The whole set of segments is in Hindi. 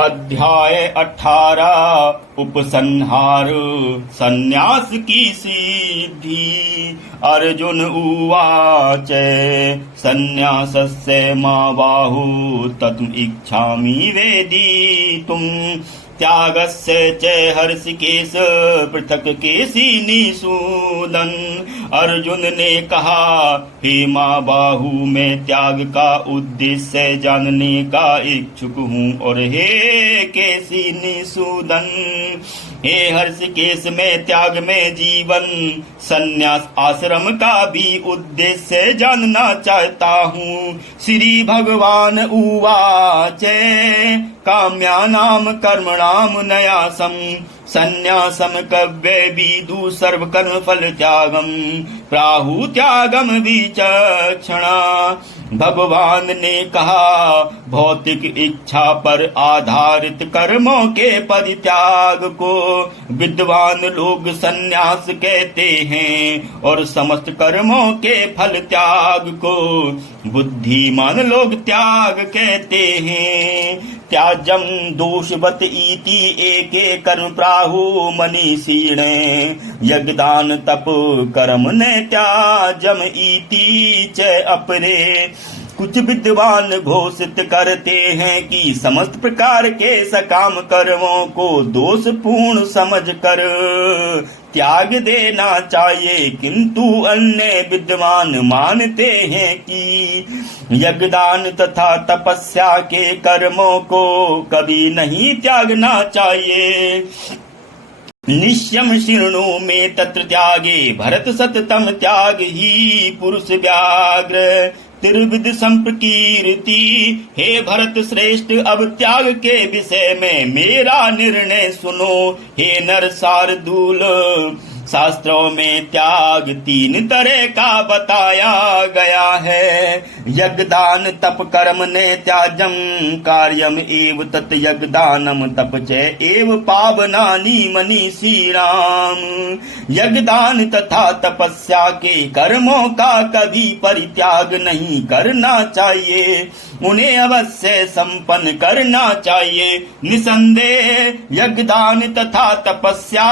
अध्याय 18 उपसंहार संन्यास की सिद्धि। अर्जुन उवाच संन्यासस्य महाबाहो तत्म इच्छामि वेदितुम् त्यागस्य च हर्षिकेश पृथक केसी निषूदन। अर्जुन ने कहा, हे महाबाहु, मैं त्याग का उद्देश्य जानने का इच्छुक हूँ। और हे केसी निषूदन, हे हर्षिकेश, मैं त्याग में जीवन संन्यास आश्रम का भी उद्देश्य जानना चाहता हूँ। श्री भगवान उवाच काम्यानाम कर्मणाम नयासम संन्यासम कव्ये विदु सर्व कर्म फल त्यागम प्राहु त्यागम विचक्षणा। भगवान ने कहा, भौतिक इच्छा पर आधारित कर्मों के परित्याग को विद्वान लोग संन्यास कहते हैं और समस्त कर्मों के फल त्याग को बुद्धिमान लोग त्याग कहते हैं। त्याजम दोषवत इति एके कर्म प्राहु मनीषिणे यज्ञदान तप कर्म ने त्याजम इति च अपरे। कुछ विद्वान घोषित करते हैं कि समस्त प्रकार के सकाम कर्मों को दोषपूर्ण समझकर त्याग देना चाहिए, किंतु अन्य विद्वान मानते हैं कि यज्ञदान तथा तपस्या के कर्मों को कभी नहीं त्यागना चाहिए। निश्यम शीर्णो में तत्र त्यागे भरत सततम त्याग ही पुरुष व्याघ्र त्रिविध संप्रकीर्ति। हे भरत श्रेष्ठ, अब त्याग के विषय में मेरा निर्णय सुनो। हे नर शार्दूल, शास्त्रों में त्याग 3 तरह का बताया गया है। यज्ञदान तप कर्म ने त्याजम कार्यम एव तत् यज्ञदानम तप च एव पावनानि मनीषीणाम। यज्ञदान तथा तपस्या के कर्मों का कभी परित्याग नहीं करना चाहिए, उन्हें अवश्य संपन्न करना चाहिए। निसंदेह यज्ञदान तथा तपस्या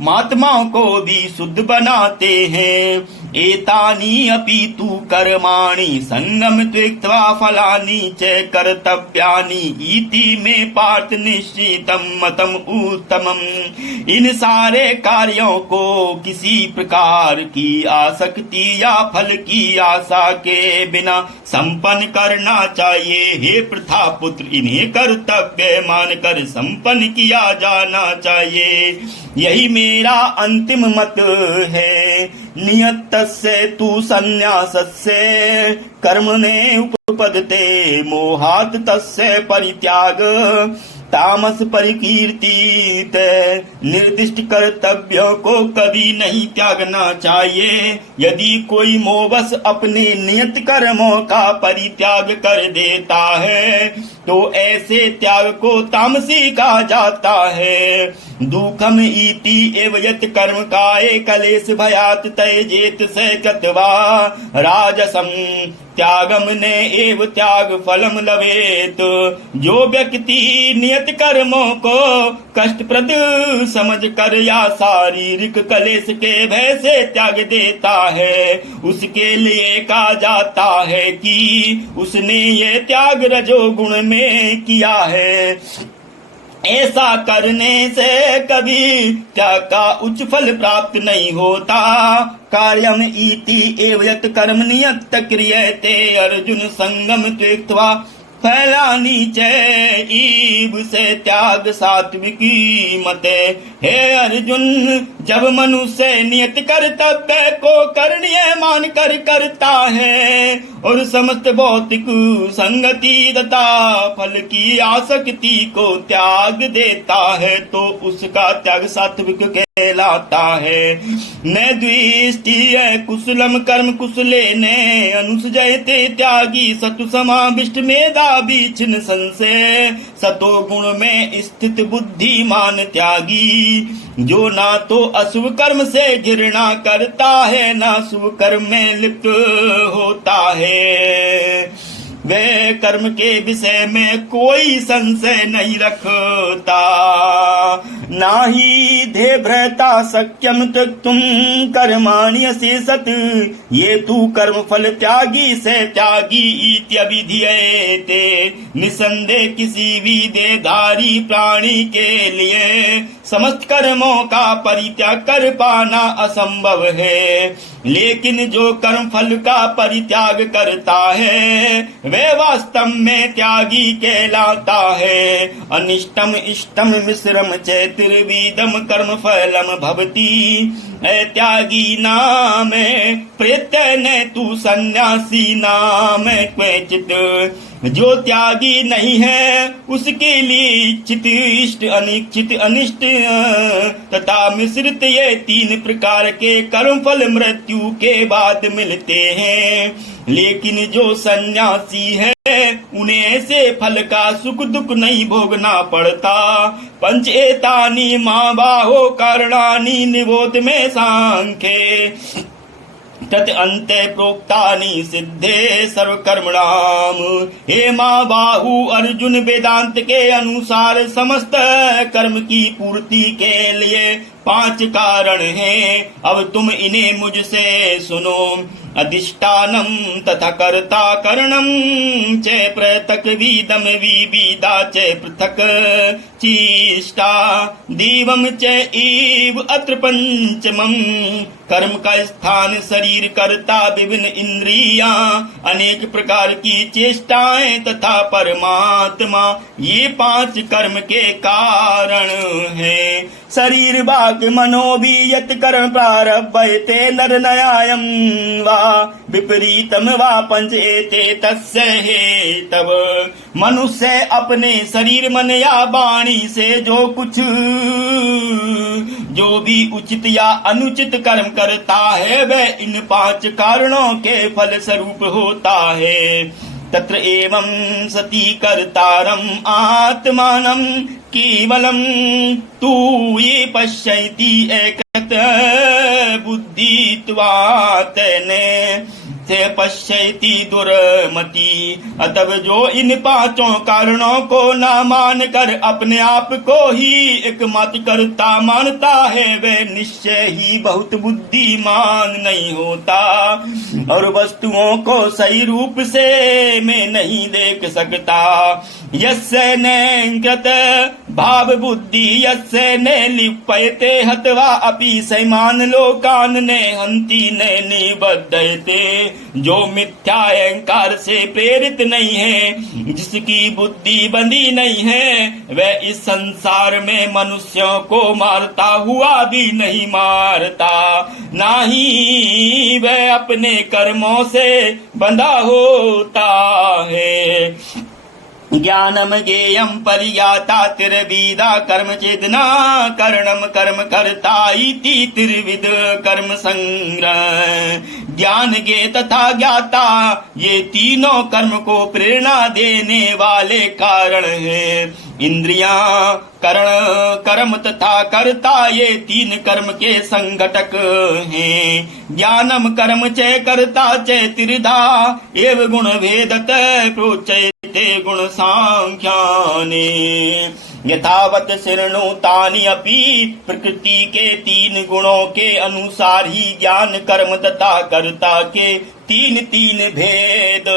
महात्माओं को भी शुद्ध बनाते हैं। एतानि अपि तु कर्माणि संगम त्यक्त्वा फलानि च कर्तव्यानि इति मे पार्थ निश्चितम मतम उत्तमम। इन सारे कार्यों को किसी प्रकार की आसक्ति या फल की आशा के बिना संपन्न करना चाहिए। हे प्रथा पुत्र, इन्हें कर्तव्य मानकर संपन्न किया जाना चाहिए। यही मेरा अंतिम मत है। नियतस्य तु संन्यासस्य कर्मणे उपपद्यते मोहात् तस्य परित्याग तामस परिकीर्तित। निर्दिष्ट कर्तव्यों को कभी नहीं त्यागना चाहिए। यदि कोई मोहवश अपने नियत कर्मों का परित्याग कर देता है तो ऐसे त्याग को तामसी कहा जाता है। दुखम इति एव यत् कर्म काये कलेश भयात् त्यजेत स कृत्वा राजसम त्यागम ने एव त्याग फलम लवेत। जो व्यक्ति नियत कर्मों को कष्टप्रद समझकर या शारीरिक कलेश के भय से त्याग देता है, उसके लिए कहा जाता है कि उसने ये त्याग रजोगुण में किया है। ऐसा करने से कभी त्याग का उच्च फल प्राप्त नहीं होता। कार्यम इति एव यत् कर्म नियत क्रियते अर्जुन संगम त्यक्त्वा फलानि च ईव से त्याग सात्विकी मते। हे अर्जुन, जब मनुष्य नियत कर्तव्य को करणीय मानकर करता है और समस्त भौतिक संगति तथा फल की आसक्ति को त्याग देता है तो उसका त्याग सात्विक कहलाता है। न द्वेष्टिय कुशलम कर्म कुशलेने अनुसजयते त्यागी सतु समाविष्ट मेधा बीछिन संशय। सतो गुण में स्थित बुद्धिमान त्यागी जो ना तो अशुभ कर्म से घृणा करता है ना शुभ कर्म में लिप्त होता है। वे कर्म के विषय में कोई संशय नहीं रखता। नाही दे भ्रता सक्यम तुम कर्माणि अशेषत, ये तू कर्म फल त्यागी से त्यागी इत्यभिधीयते। निसंदेह किसी भी देहधारी प्राणी के लिए समस्त कर्मों का परित्याग कर पाना असंभव है, लेकिन जो कर्म फल का परित्याग करता है वे वास्तव में त्यागी कहलाता है। अनिष्टम इष्टम मिश्रम चैतुर्विधम कर्म फलम भवति, त्यागी नाम प्रत्यय तू सन्यासी नाम क्वचित। जो त्यागी नहीं है उसके लिए चित इष्ट अनिश्चित अनिष्ट तथा मिश्रित ये तीन प्रकार के कर्म फल मृत्यु के बाद मिलते हैं। लेकिन जो सन्यासी है उन्हें ऐसे फल का सुख दुख नहीं भोगना पड़ता। पंच एतानि मां बाहो कारणानि निबोध में सांख्ये, तत् अन्ते प्रोक्तानि सिद्धे सर्वकर्मणाम। हे मां बाहु अर्जुन, वेदांत के अनुसार समस्त कर्म की पूर्ति के लिए 5 कारण हैं। अब तुम इन्हें मुझसे सुनो। अधिष्ठानम तथा कर्ता करणम च पृथक विदम विविधा च पृथक चेष्टा दीवम च एव अत्र पंचमम। कर्म का स्थान शरीर, कर्ता, विभिन्न इंद्रियां, अनेक प्रकार की चेष्टाएं तथा परमात्मा, ये 5 कर्म के कारण हैं। शरीर वाक् मनो भी यत् कर्म प्रारभ्यते नरनयायं वा विपरीतम वा पंच एते तस्य हेतव। मनुष्य अपने शरीर, मन या वाणी से जो भी उचित या अनुचित कर्म करता है वह इन 5 कारणों के फल स्वरूप होता है। तत्र एवं सती कर्तारम आत्मानं केवलम तू ये पश्यति एकत बुद्धित्वात्ने से पश्यति दुर्मति। अतः जो इन 5 कारणों को न मानकर अपने आप को ही एकमात्र कर्ता मानता है वह निश्चय ही बहुत बुद्धिमान नहीं होता और वस्तुओं को सही रूप से में नहीं देख सकता। यस्य न कृत भाव बुद्धि यस्य न लिप्यते हत्वा अपि सैमान लोकान ने हंति न निबद्धते। जो मिथ्या अहंकार से प्रेरित नहीं है, जिसकी बुद्धि बंधी नहीं है, वह इस संसार में मनुष्यों को मारता हुआ भी नहीं मारता, ना ही वह अपने कर्मों से बंधा होता है। ज्ञानम ज्ञेयम परिज्ञाता त्रिविधा कर्म चेतना करणम कर्म कर्ता इति त्रिविध कर्म संग्रह। ज्ञान ज्ञेय तथा ज्ञाता ये तीनों कर्म को प्रेरणा देने वाले कारण हैं। इंद्रियां, करण, कर्म तथा कर्ता ये 3 कर्म के संघटक हैं। ज्ञानम कर्म च कर्ता च त्रिधा एव गुण भेदत प्रोच्यते गुण सांख्याने। यथावत शृणुतानि अपि प्रकृति के 3 गुणों के अनुसार ही ज्ञान, कर्म तथा कर्ता के 3 भेद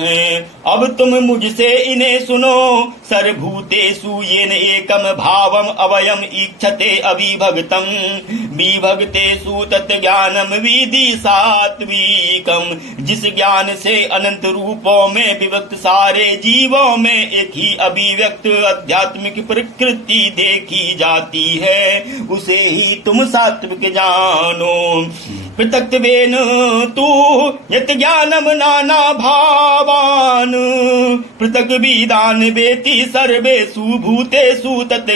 हैं। अब तुम मुझसे इन्हें सुनो। सर्वभूतेषु येन एकम भावम अवयम इच्छते अविभक्तम विभक्तेषु तत्ज्ञानम विधि सात्विकम। जिस ज्ञान से अनंत रूपों में विभक्त सारे जीवों में एक ही अभिव्यक्त आध्यात्मिक प्रकृति देखी जाती है, उसे ही तुम सात्विक जानो। पृथक्त्वेन तु यत् ज्ञानम नाना भावान पृथक विदान वेति सर्वेषु भूतेषु तत्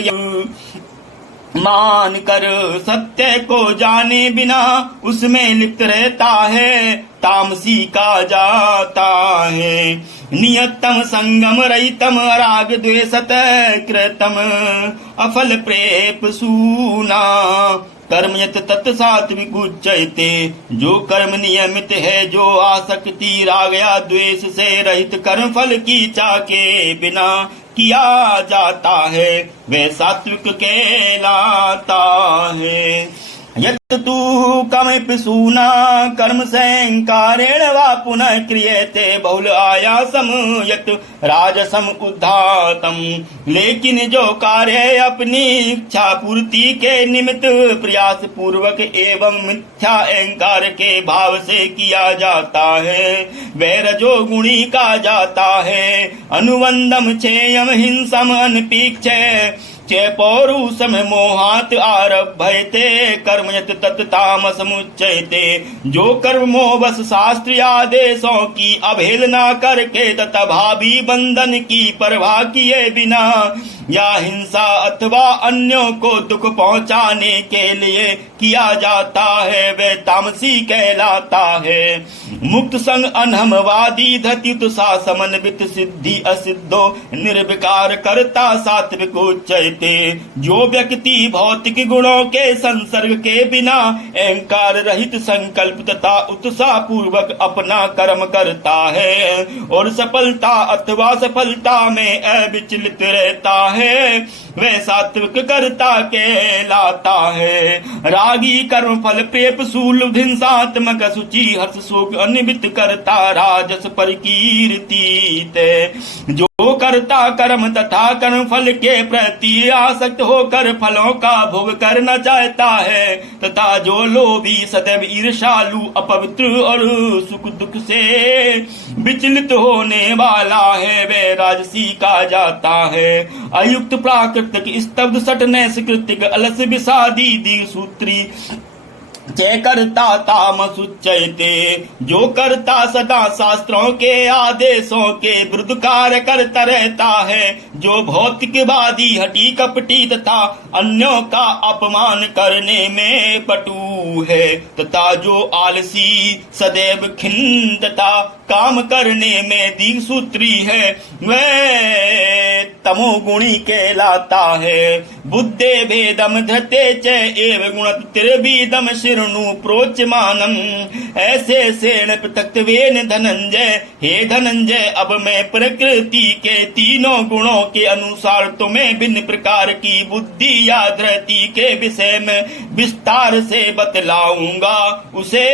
मान कर सत्य को जाने बिना उसमें लिप्त रहता है, तामसी का जाता है। नियतम संगम रहितम राग द्वेषत कृतम अफल प्रेप सूना कर्मयत तत् सात्विक उच्यते। जो कर्म नियमित है, जो आसक्ति राग या द्वेष से रहित कर्म फल की इच्छा के बिना किया जाता है, वह सात्विक कहलाता है। यत् तु कमपि सूना कर्म संकारेण वा पुनः क्रियते बहुल आयासम यत् राजसम उद्धातम। लेकिन जो कार्य अपनी इच्छा पूर्ति के निमित्त प्रयास पूर्वक एवं मिथ्या अहंकार के भाव से किया जाता है, वह रजोगुणी का जाता है। अनुबंधम चेयम हिंसम अनपीक्ष चे पौरुषम मोहात आरभ्यते कर्मयत तत् तामसमुच्यते। जो कर्मो बस शास्त्रीय आदेशों की अवहेलना करके तथा भावी बंधन की परवाह किए बिना या हिंसा अथवा अन्यों को दुख पहुंचाने के लिए किया जाता है, वह तामसी कहलाता है। मुक्त संग अनहमवादी धति तुषा समन्वित सिद्धि असिद्धो निर्विकार करता सात्विक उच्यते। जो व्यक्ति भौतिक गुणों के संसर्ग के बिना अहंकार रहित संकल्प तथा उत्साह पूर्वक अपना कर्म करता है और सफलता अथवा सफलता में अविचलित रहता है, वह सात्विक कर्ता कहलाता है। रागी कर्म फल प्रेप शूल हिंसात्मक शुचि हर्ष शोक अनिमित करता राजस परिकीर्तित। जो करता कर्म तथा कर्म फल के प्रति आसक्त होकर फलों का भोग करना चाहता है तथा जो लोभी सदैव ईर्ष्यालु अपवित्र और सुख दुख से विचलित होने वाला है, वह राजसी का जाता है। अयुक्त प्राकृतिक स्तब्ध सट नैष्कृतिक अलस विषादी दी सूत्री जय करता तामसुच्यते। जो करता सदा शास्त्रों के आदेशों के विरुद्ध कार्य करता रहता है, जो भौतिकवादी हटी कपटी तथा अन्यों का अपमान करने में पटु है तथा जो आलसी सदैव खिन्न तथा काम करने में दीर्घसूत्री है, वह तमोगुणी कहलाता है। बुद्धे भेदम धृते च एव गुणतिर्भेदम शिरणु प्रोच्यमानम। ऐसे सेण पृथक्त्वेन धनंजय, हे धनंजय अब मैं प्रकृति के तीनों गुणों के अनुसार तुम्हें भिन्न प्रकार की बुद्धि या धृति के विषय में विस्तार से बतलाऊंगा, उसे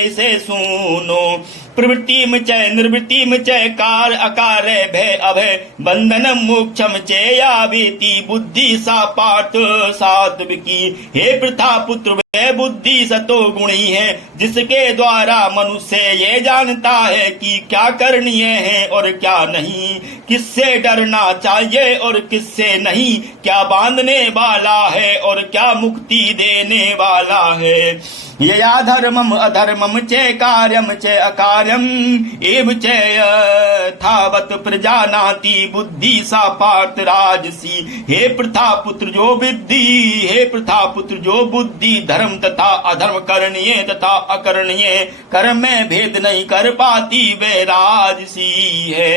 इसे सुनो। प्रवृत्ति में चय निर्वृत्ति में चय कार अकार भय अभय बंधन मोक्षम चेयावेति बुद्धि सा पार्थ सात्विकी। हे प्रथा पुत्र वह बुद्धि सतो गुणी है जिसके द्वारा मनुष्य ये जानता है कि क्या करणीय है और क्या नहीं, किससे डरना चाहिए और किससे नहीं, क्या बांधने वाला है और क्या मुक्ति देने वाला है। यया धर्मम अधर्मम च कार्यम च अकार्यम एव च यथावत प्रजानाति बुद्धि सा पार्थ राजसी। हे प्रथा पुत्र जो बुद्धि धर्म तथा अधर्म करणीय तथा अकरणीय कर्म में भेद नहीं कर पाती वे राजसी है।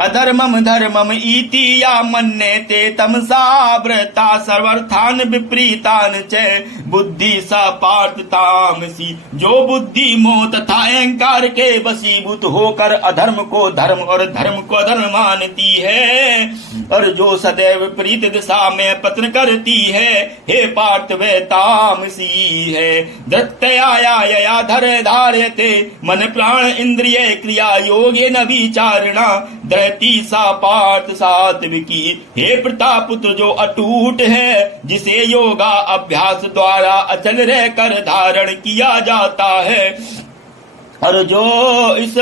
अधर्मम धर्मम इति या मन्यते तमसा व्रता सर्वर्थान विपरीतान च बुद्धि सा पार्थ तामसी। जो बुद्धि मोह तथा अहंकार के वशीभूत होकर अधर्म को धर्म और धर्म को अधर्म मानती है और जो सदैव विपरीत दिशा में पतन करती है, हे पार्थ वे तामसी है। धृत्या धर धार्यते मन प्राण इंद्रिय क्रिया योगे न विचारणा धरती सा पार्थ सात्विकी। हे प्रतापुत्र जो अटूट है जिसे योगा अभ्यास द्वारा अचल रहकर धारण किया जाता है और जो इस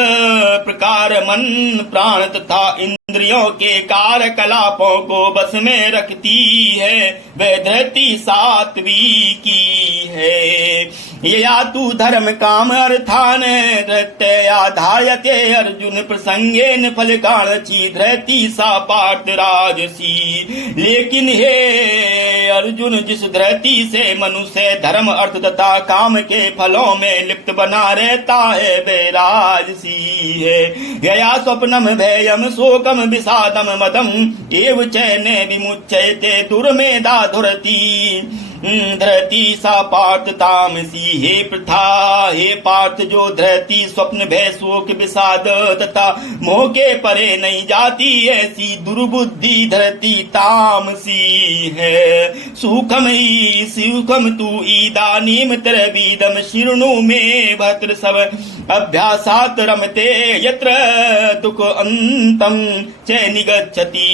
प्रकार मन प्राण तथा इंद्रियों के कार्यकलापों को बस में रखती है वह धरती सात्विकी है। या तू धर्म काम अर्थान धृत्याधायते अर्जुन प्रसंगेन फलकाणची धरती सा पार्थ राजसी। लेकिन हे अर्जुन जिस धरती से मनुष्य धर्म अर्थ तथा काम के फलों में लिप्त बना रहता है वे राजसी है। यया स्वप्नम भयम शोकम विषादम मदम एव चैने विमुच्यते दुर्मेधा धुरती। धरती सा पार्थ तामसी। हे प्रथा हे पार्थ जो धरती स्वप्न भय शोक विषाद तथा मोह के परे नहीं जाती, ऐसी दुर्बुद्धि धरती तामसी है। सुखम तू इदानीम तरबीदम शिरणु में भद्र सब अभ्यासात रमते यत्र दुख अंतम च निगच्छति।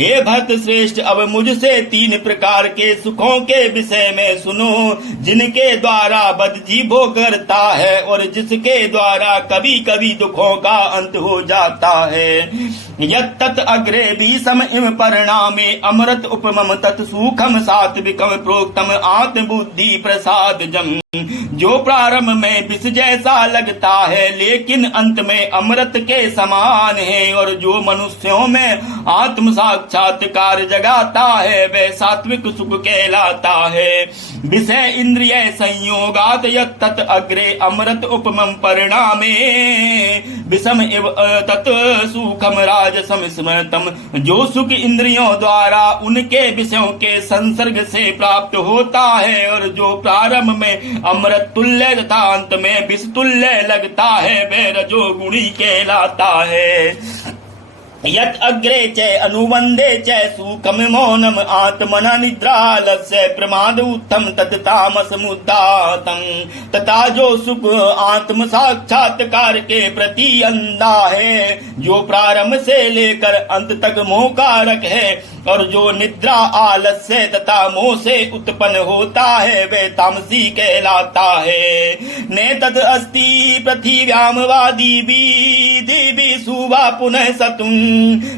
हे भक्त श्रेष्ठ अब मुझसे 3 प्रकार के सुखों के विषय में सुनो, जिनके द्वारा बदजीभो करता है और जिसके द्वारा कभी कभी दुखों का अंत हो जाता है। यत्तत् अग्रे भीषम इम परिणामे अमृत उपमम तत् सुखम सात्विकम प्रोक्तम आत्मबुद्धि प्रसादजम। जो प्रारंभ में विष जैसा लगता है लेकिन अंत में अमृत के समान है, और जो मनुष्यों में आत्म साक्षात्कार जगाता है वह सात्विक सुख कहलाता है। विषय इंद्रिय संयोगात यत्तत् अग्रे अमृत उपमम परिणामे विषम इव तत् सुखम राजसम स्मृतम। जो सुख इंद्रियों द्वारा उनके विषयों के संसर्ग से प्राप्त होता है और जो प्रारंभ में अमृत तुल्य तथा अंत में विष तुल्य लगता है वह रजोगुणी कहलाता है। यत् अग्रे च अनुबंधे च सुखम मौनम आत्मना निद्रालस्य प्रमाद उत्तम तत् तामस मुद्दातम। तथा जो सुख आत्म साक्षात्कार के प्रति अंधा है, जो प्रारंभ से लेकर अंत तक मोहकारक है और जो निद्रा आलस्य तथा मोह से उत्पन्न होता है वह तामसी कहलाता है। ने तद अस्ति पृथिव्याम वादी भी सुवा पुनः सतुम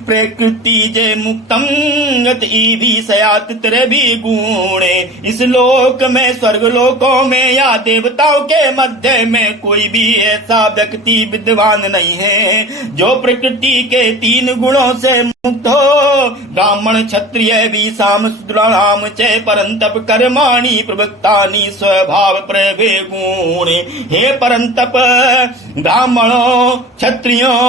प्रकृति जे मुक्तम गति भी सयात भी गुणे। इस लोक में स्वर्ग लोकों में या देवताओं के मध्य में कोई भी ऐसा व्यक्ति विद्वान नहीं है जो प्रकृति के 3 गुणों से मुक्त हो। ब्राह्मण क्षत्रिय भी साम शूद्राणाम च परंतप कर्माणि प्रवक्तानि स्वभाव प्रभे गुण। हे परंतप ब्राह्मणों क्षत्रियों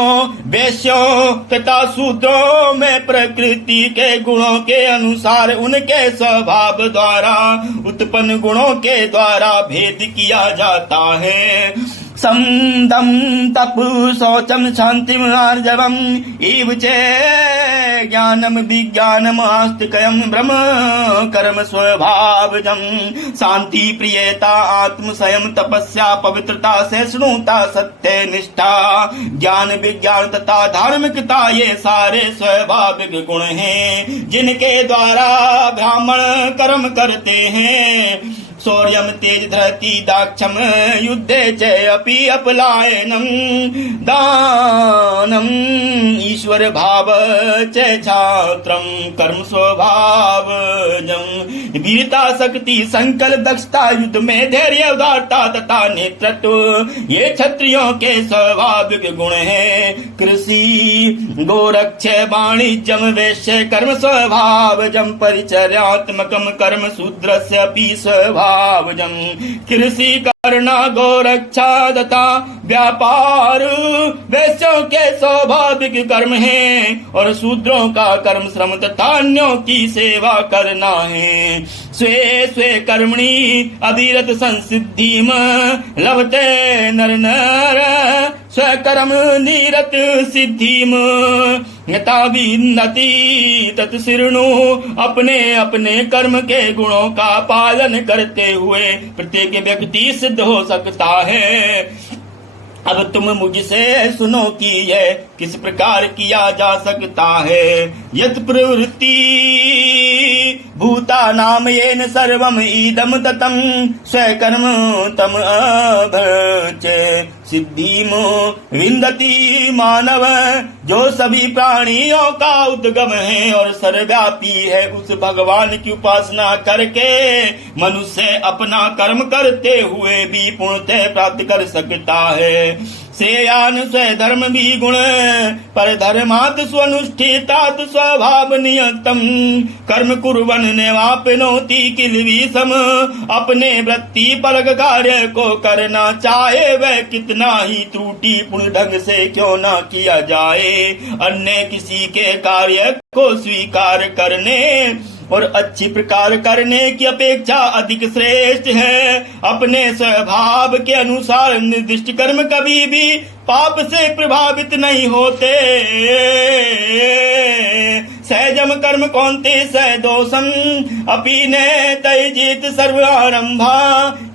वैश्यों तथा शूद्रों में प्रकृति के गुणों के अनुसार उनके स्वभाव द्वारा उत्पन्न गुणों के द्वारा भेद किया जाता है। समदम तप शौचम शांतिम आर्जवम इव च ज्ञानम विज्ञानम आस्तिकयम ब्रह्म कर्म स्वभावजम। शांति प्रियता आत्म संयम तपस्या पवित्रता सहिष्णुता सत्य निष्ठा ज्ञान विज्ञान तथा धार्मिकता ये सारे स्वाभाविक गुण हैं जिनके द्वारा ब्राह्मण कर्म करते हैं। शौर्यम तेज धरती दाक्षम युद्धे च अपि अपलायनम दानम ईश्वर भाव च छात्रम कर्म स्वभावजम। वीरता शक्ति संकल्प दक्षता युद्ध में धैर्य उदारता तथा नेतृत्व ये क्षत्रियों के स्वाभाविक गुण हैं। कृषि गोरक्ष वाणिज्यम वैश्य कर्म स्वभावजम परिचर्यात्मकम कर्म शूद्रस्य अपि स्वभावजम। कृषि करना गोरक्षा तथा व्यापार वैश्यों के स्वाभाविक कर्म है और शूद्रों का कर्म श्रम तथा अन्यों की सेवा करना है। स्वे स्वे कर्मणि अविरत संसिद्धिम लभते नर नर स्वकर्म निरत सिद्धिम यथा विन्दति तत्शृणु। अपने अपने कर्म के गुणों का पालन करते हुए प्रत्येक व्यक्ति सिद्ध हो सकता है। अब तुम मुझसे सुनो कि यह किस प्रकार किया जा सकता है। यत् प्रवृत्ति भूता नाम येन सर्वम इदम ततम स्वकर्म तम अभच सिद्धिम विन्दति मानव। जो सभी प्राणियों का उद्गम है और सर्वव्यापी है उस भगवान की उपासना करके मनुष्य अपना कर्म करते हुए भी पूर्णतः प्राप्त कर सकता है। श्रेयान स्वधर्म भी गुण पर धर्मात् स्वनुष्ठितात् स्वभाव नियतम कर्म कुर्वन् नैवाप्नोति किल्बिषम्। अपने वृत्ति परक कार्य को करना चाहे वह कितना ही त्रुटि पूर्ण ढंग से क्यों न किया जाए, अन्य किसी के कार्य को स्वीकार करने और अच्छी प्रकार करने की अपेक्षा अधिक श्रेष्ठ है। अपने स्वभाव के अनुसार निर्दिष्ट कर्म कभी भी पाप से प्रभावित नहीं होते। सहजम कर्म कौन्ते सदोषम अपि ने तैजित सर्व आरंभा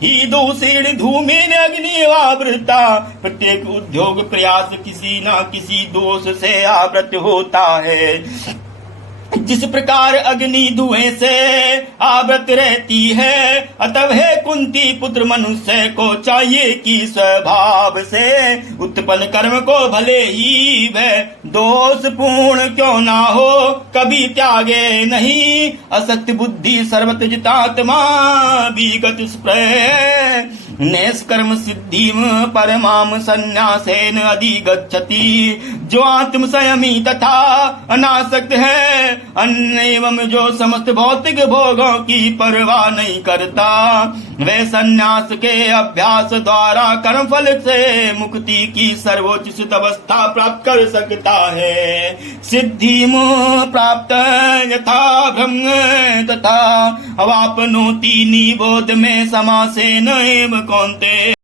ही दूषीण धूमिन अग्निवावृता। प्रत्येक उद्योग प्रयास किसी न किसी दोष से आवृत होता है। जिस प्रकार अग्नि धुएं से आवृत रहती है, अतः हे कुंती पुत्र मनुष्य को चाहिए कि स्वभाव से उत्पन्न कर्म को भले ही वह दोषपूर्ण क्यों ना हो कभी त्यागे नहीं। असक्त बुद्धि सर्वत जितात्मा विगत स्प्रह नैष्कर्म सिद्धिम परमाम संन्यासेन अधिगच्छति। जो आत्म संयमी तथा अनासक्त है, अन्य एवं जो समस्त भौतिक भोगों की परवाह नहीं करता, वह संन्यास के अभ्यास द्वारा कर्मफल से मुक्ति की सर्वोच्च सिद्ध अवस्था प्राप्त कर सकता है। सिद्धिम प्राप्त यथा ब्रह्म तथा अवापनोति निबोध में समासेन एव कौन्ते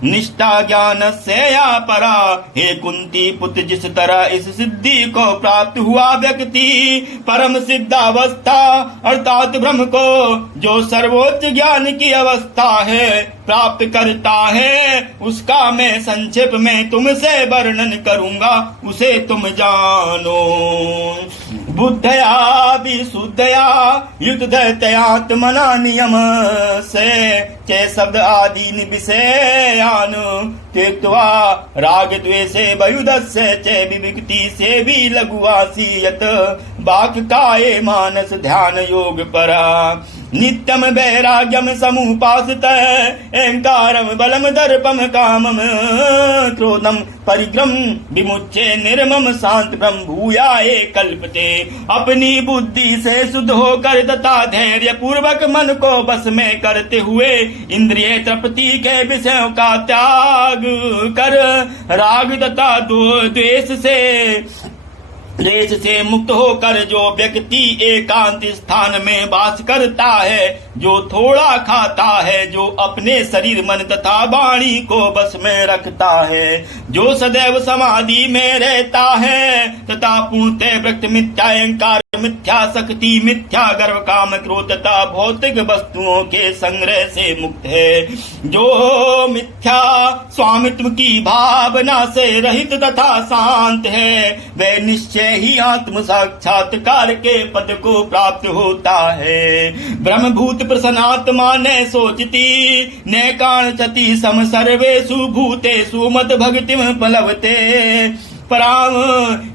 निष्ठा ज्ञान से या परा। हे कुंती पुत्र, जिस तरह इस सिद्धि को प्राप्त हुआ व्यक्ति परम सिद्धावस्था अर्थात ब्रह्म को, जो सर्वोच्च ज्ञान की अवस्था है, प्राप्त करता है, उसका मैं संक्षेप में तुमसे वर्णन करूंगा, उसे तुम जानो। बुद्धया विशुद्धया युक्ततयात्मना नियम से चे शब्द आदि विषयान त्यक्त्वा राग द्वेषे वयुदस्य च विविक्ति से भी लघुवासीयत वाक् काये मानस ध्यान योग परा। नित्यम वैराग्यम समुपासित अहंकारम बलम दर्पम कामम क्रोधम परिग्रम विमुच्य निर्मम शांत ब्रह्म भूयाए कल्पते। अपनी बुद्धि से शुद्ध होकर तथा धैर्य पूर्वक मन को बस में करते हुए इंद्रिय तृप्ति के विषयों का त्याग कर राग तथा द्वेष से मुक्त होकर जो व्यक्ति एकांत स्थान में वास करता है, जो थोड़ा खाता है, जो अपने शरीर मन तथा वाणी को बस में रखता है, जो सदैव समाधि में रहता है तथा पूर्णतः व्यक्त मिथ्या अहंकार मिथ्या शक्ति मिथ्या गर्व काम क्रोध तथा भौतिक वस्तुओं के संग्रह से मुक्त है, जो मिथ्या स्वामित्व की भावना से रहित तथा शांत है, वह निश्चय ही आत्म साक्षात्कार के पद को प्राप्त होता है। ब्रह्मभूत प्रसन्नात्मा न सोचती न कांचति सम सर्वेषु भूतेषु मत भक्तिम प्लवते पराम।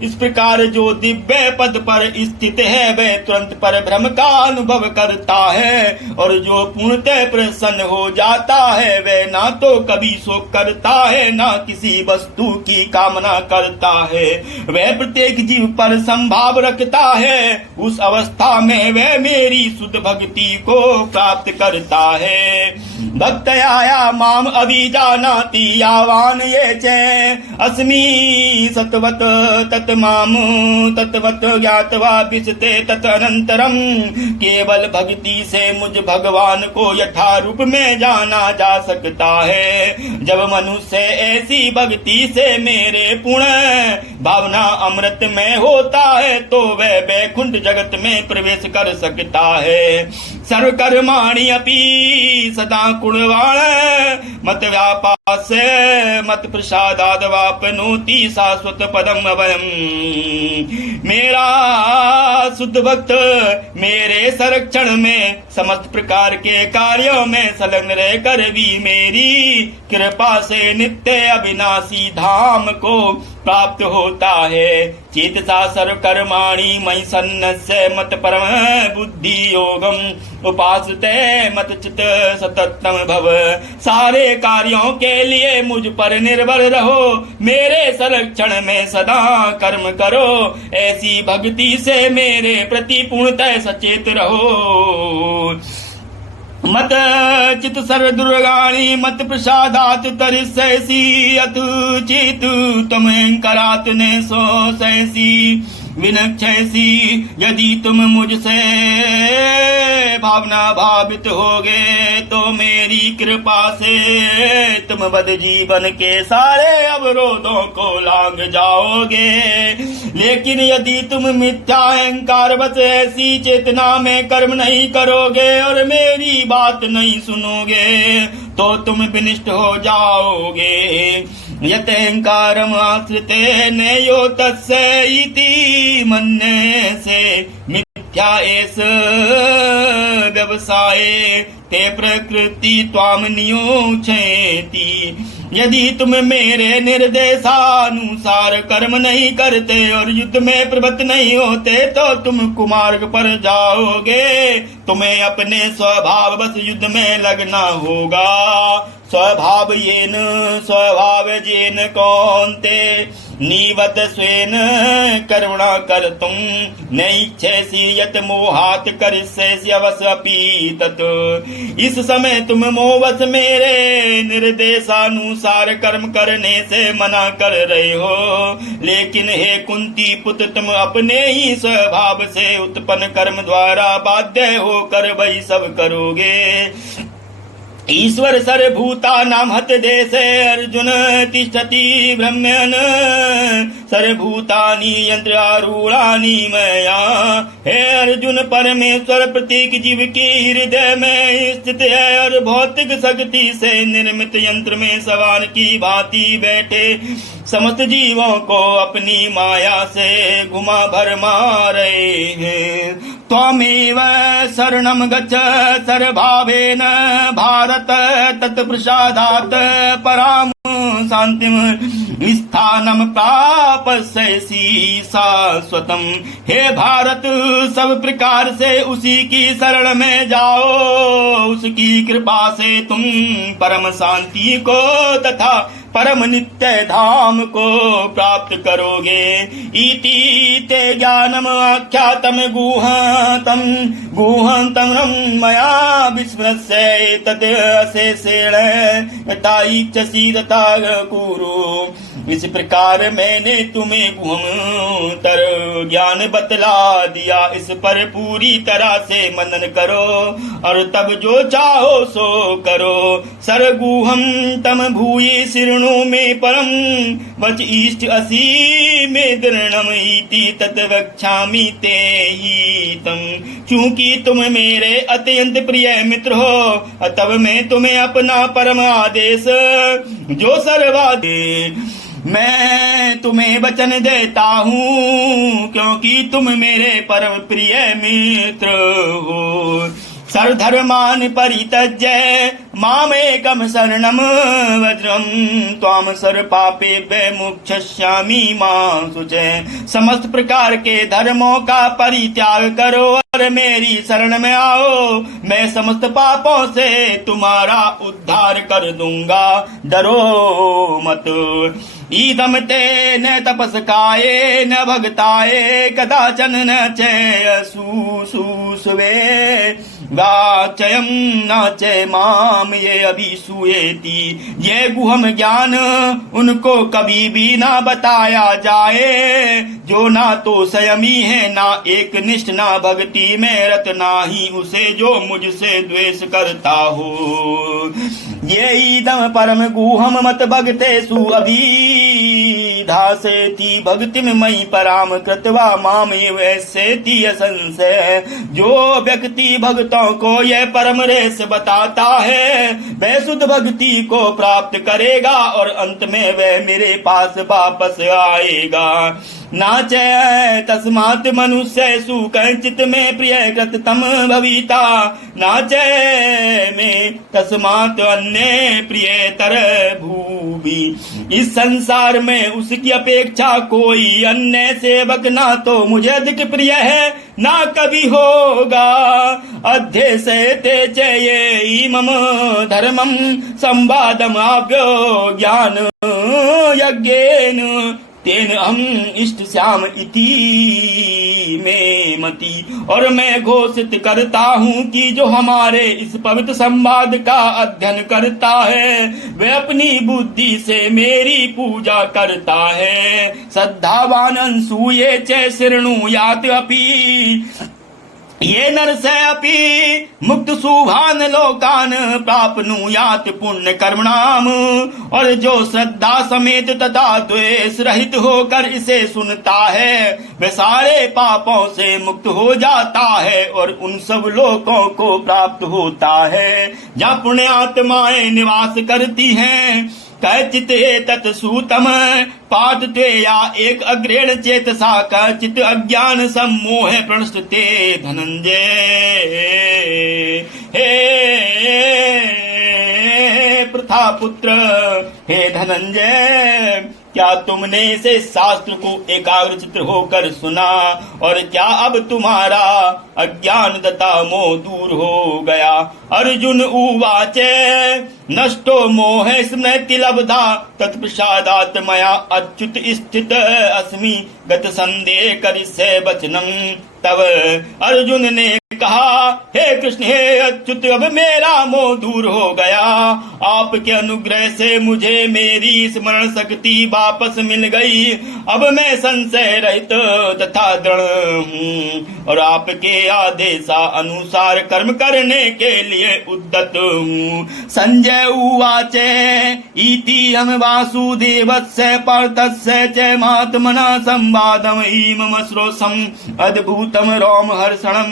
इस प्रकार जो दिव्य पद पर स्थित है, वह तुरंत पर ब्रह्म का अनुभव करता है, और जो पूर्णतः प्रसन्न हो जाता है, वह ना तो कभी शोक करता है, ना किसी वस्तु की कामना करता है, वह प्रत्येक जीव पर संभाव रखता है। उस अवस्था में वह मेरी शुद्ध भक्ति को प्राप्त करता है। भक्तया माम अभिजानाति यावान ये च अस्मि सत्वत तत्माम तत्वत ज्ञात्वा विशते तदनंतरम। केवल भक्ति से मुझ भगवान को यथारूप में जाना जा सकता है। जब मनुष्य ऐसी भक्ति से मेरे पुण्य भावना अमृत में होता है, तो वह वैकुंठ जगत में प्रवेश कर सकता है। सर्वकर्माणि अपि सदा कुणवाण मत व्यापास मत प्रसादाद वापनोति शाश्वत पदम अभयम। मेरा शुद्ध भक्त मेरे संरक्षण में समस्त प्रकार के कार्यों में संलग्न रहकर भी मेरी कृपा से नित्य अविनाशी धाम को प्राप्त होता है। चेतसा सर्वकर्माणि मयि सन्नस्य मत परम बुद्धि योगम उपासते मत चित सततम भव। सारे कार्यों के लिए मुझ पर निर्भर रहो, मेरे संरक्षण में सदा कर्म करो, ऐसी भक्ति से मेरे प्रति पूर्णतः सचेत रहो। मत चित सर्व दुर्गाणि मत प्रसादात तरिष्यसि अतु चित तम करात ने सो सैसी। विनक्षयसी यदि तुम मुझसे भावना भावित होगे तो मेरी कृपा से तुम बद जीवन के सारे अवरोधों को लांघ जाओगे। लेकिन यदि तुम मिथ्या अहंकार बस ऐसी चेतना में कर्म नहीं करोगे और मेरी बात नहीं सुनोगे तो तुम विनिष्ट हो जाओगे। यत अहंकारम आश्रिते नयो तस्य इति मन्ये से मिथ्या एष व्यवसाय ते प्रकृति त्वाम नियोक्षयति। यदि तुम मेरे निर्देशानुसार कर्म नहीं करते और युद्ध में प्रवृत्त नहीं होते तो तुम कुमार्ग पर जाओगे। तुम्हें अपने स्वभाव बस युद्ध में लगना होगा। स्वभाव येन स्वभावजेन कौन्ते निवत स्वेन करुणा कर तुम नैच्छसि यत मोहात् करिष्यसि अवश्यपि तत्। इस समय तुम मोहवश मेरे निर्देशानुसार कर्म करने से मना कर रहे हो, लेकिन हे कुंती पुत्र तुम अपने ही स्वभाव से उत्पन्न कर्म द्वारा बाध्य होकर वही सब करोगे। ईश्वर सर्वभूतानां हत देशे अर्जुन तिष्ठति ब्रह्मन् सर्वभूतानि यंत्रारूढ़ानि मया। हे अर्जुन परमेश्वर प्रत्येक जीव के हृदय में स्थित है और भौतिक शक्ति से निर्मित यंत्र में सवार की भांति बैठे समस्त जीवों को अपनी माया से घुमा भरमा रहे हैं। त्वमेव शरणं गच्छ सर्वभावेन भारत तत्प्रसादात् पराम शांतिम स्थानम प्राप्स्यसि शाश्वतम। हे भारत सब प्रकार से उसी की शरण में जाओ, उसकी कृपा से तुम परम शांति को तथा परम नित्य धाम को प्राप्त करोगे। इति ते ज्ञानम आख्यातम गुहंतम मया विस्मृत्य तत् अशेषेण यथा इच्छसि तथा कुरु। इस प्रकार मैंने तुम्हें गुहंतर ज्ञान बतला दिया, इस पर पूरी तरह से मनन करो और तब जो चाहो सो करो। सरगुहम तम भूये शृणु में परम वच इष्ट असी में दृढ़म इति तत् वक्ष्यामि ते हितम। चूंकि तुम मेरे अत्यंत प्रिय मित्र हो तब मैं तुम्हें अपना परम आदेश जो सर्वाधिक मैं तुम्हें वचन देता हूँ, क्योंकि तुम मेरे परम प्रिय मित्र हो। सर्वधर्मान् परित्यज्य मामेकं शरणं व्रजं त्वां सर्वपापेभ्यः मोक्षयिष्यामि मा शुचय। समस्त प्रकार के धर्मों का परित्याग करो और मेरी शरण में आओ, मैं समस्त पापों से तुम्हारा उद्धार कर दूंगा, डरो मत। ईदम ते न तपस्काये न भगताये कदाचन न च शुश्रूषवे वाचयम न च माम ये अभिसूयेति। ये गुहम ज्ञान उनको कभी भी ना बताया जाए जो ना तो संयमी है, ना एक निष्ठ, ना भक्ति में रत, ना ही उसे जो मुझसे द्वेष करता हो। ये ईदम परम गुहम मत भगतेषु अभिधासेति भक्तिम मयि पराम कृत्वा मामेव ऐसेति असंशय। जो व्यक्ति भक्तों को यह परम रहस्य बताता है वह शुद्ध भक्ति को प्राप्त करेगा और अंत में वह मेरे पास वापस आएगा। नाच तस्मात् मनुष्येषु कंचित में प्रिय कृततम भविता, नाच में तस्मात् अन्य प्रियतर भूवि। इस संसार में उसकी अपेक्षा कोई अन्य सेवक ना तो मुझे अधिक प्रिय है ना कभी होगा। अध्यक्ष ते चये मम धर्मम संवादम आव्यो ज्ञान यज्ञेन तेन हम इष्ट श्याम इति में मति। और मैं घोषित करता हूँ कि जो हमारे इस पवित्र संवाद का अध्ययन करता है वह अपनी बुद्धि से मेरी पूजा करता है। श्रद्धावान अंसूये च शृणुयात् अपि ये नरस अपि मुक्त शुभान लोकान प्राप्नुयात् पुण्य कर्मणाम। और जो श्रद्धा समेत तथा द्वेष रहित होकर इसे सुनता है वह सारे पापों से मुक्त हो जाता है और उन सब लोकों को प्राप्त होता है जहाँ पुण्य आत्माएं निवास करती हैं। कैचित तत्सूतम पाद त्वेया एक अग्रेण चेतसा कैचित अज्ञान सम्मोह प्रणष्टते धनंजय। हे प्रथा पुत्र, हे धनंजय, क्या तुमने इसे शास्त्र को एकाग्रचित्त होकर सुना और क्या अब तुम्हारा अज्ञान तथा मोह दूर हो गया। अर्जुन उवाच नष्टो मोह स्मृति लब्धा तत्प्रसादात् मया अच्युत स्थित अस्मि गत संदेह करिष्ये वचनम। तब अर्जुन ने कहा, हे कृष्ण, हे अच्युत, अब मेरा मोह दूर हो गया। आपके अनुग्रह से मुझे मेरी स्मरण शक्ति वापस मिल गई। अब मैं संशय रहित तथा दृढ़ हूँ और आपके आदेशानुसार कर्म करने के लिए उद्यत हूँ। संजय उवाच इति हम वासुदेवस्य पार्थस्य च महात्मना संवादम इमम श्रोषम अद्भुतम रोमहर्षणम।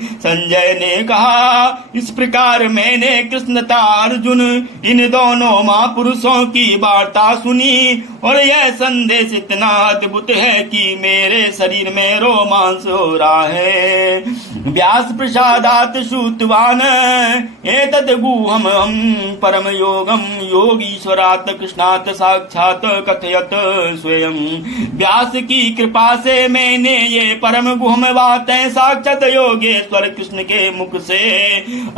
संजय ने कहा, इस प्रकार मैंने कृष्ण तथा अर्जुन इन दोनों महापुरुषों की वार्ता सुनी और यह संदेश इतना अद्भुत है कि मेरे शरीर में रोमांच हो रहा है। व्यास प्रसादात श्रुतवान एतद् गुह्यम् परम योगम योगीश्वरात् कृष्णात् साक्षात् कथयत स्वयं। व्यास की कृपा से मैंने ये परम गुह्य बातें साक्षात योगेश्वर कृष्ण के मुख से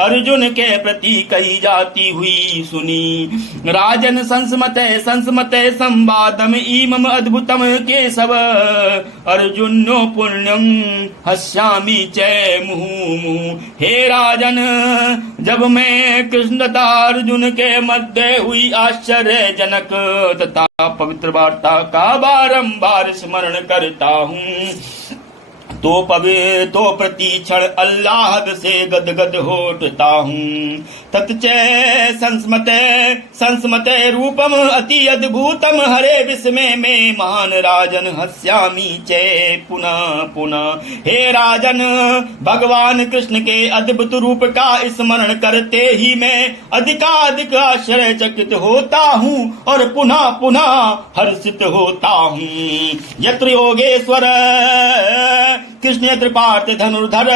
अर्जुन के प्रति कही जाती हुई सुनी। राजन संस्मते संवादम इमम अद्भुतम केशव अर्जुनो पुण्यम हस्यामि च मुहुः। हे राजन, जब मैं कृष्ण तथा अर्जुन के मध्य हुई आश्चर्यजनक तथा पवित्र वार्ता का बारंबार स्मरण करता हूँ तो प्रतिक्षण अल्लाहद से गदगद हो उठता हूँ। तत्च संस्मते रूपम अति अद्भुतम हरे विस्मय में महान राजन हस्यामि च पुनः पुनः। हे राजन, भगवान कृष्ण के अद्भुत रूप का स्मरण करते ही मैं अधिकाधिक आश्चर्यचकित होता हूँ और पुनः पुनः हर्षित होता हूँ। यत्र योगेश्वर कृष्ण यत्र पार्थ धनुर्धर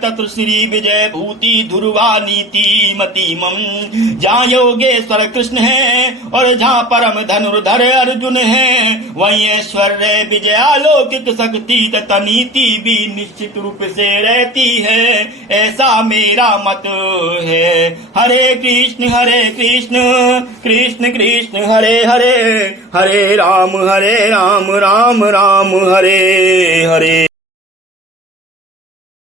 तत्र श्री विजय भूति ध्रुवा नीति मतिमम। जहाँ योगेश्वर कृष्ण है और जहाँ परम धनुर्धर अर्जुन है वहीं ऐश्वर्य विजयालौकिक शक्ति तथा नीति भी निश्चित रूप से रहती है, ऐसा मेरा मत है। हरे कृष्ण कृष्ण कृष्ण हरे हरे, हरे राम राम राम हरे हरे।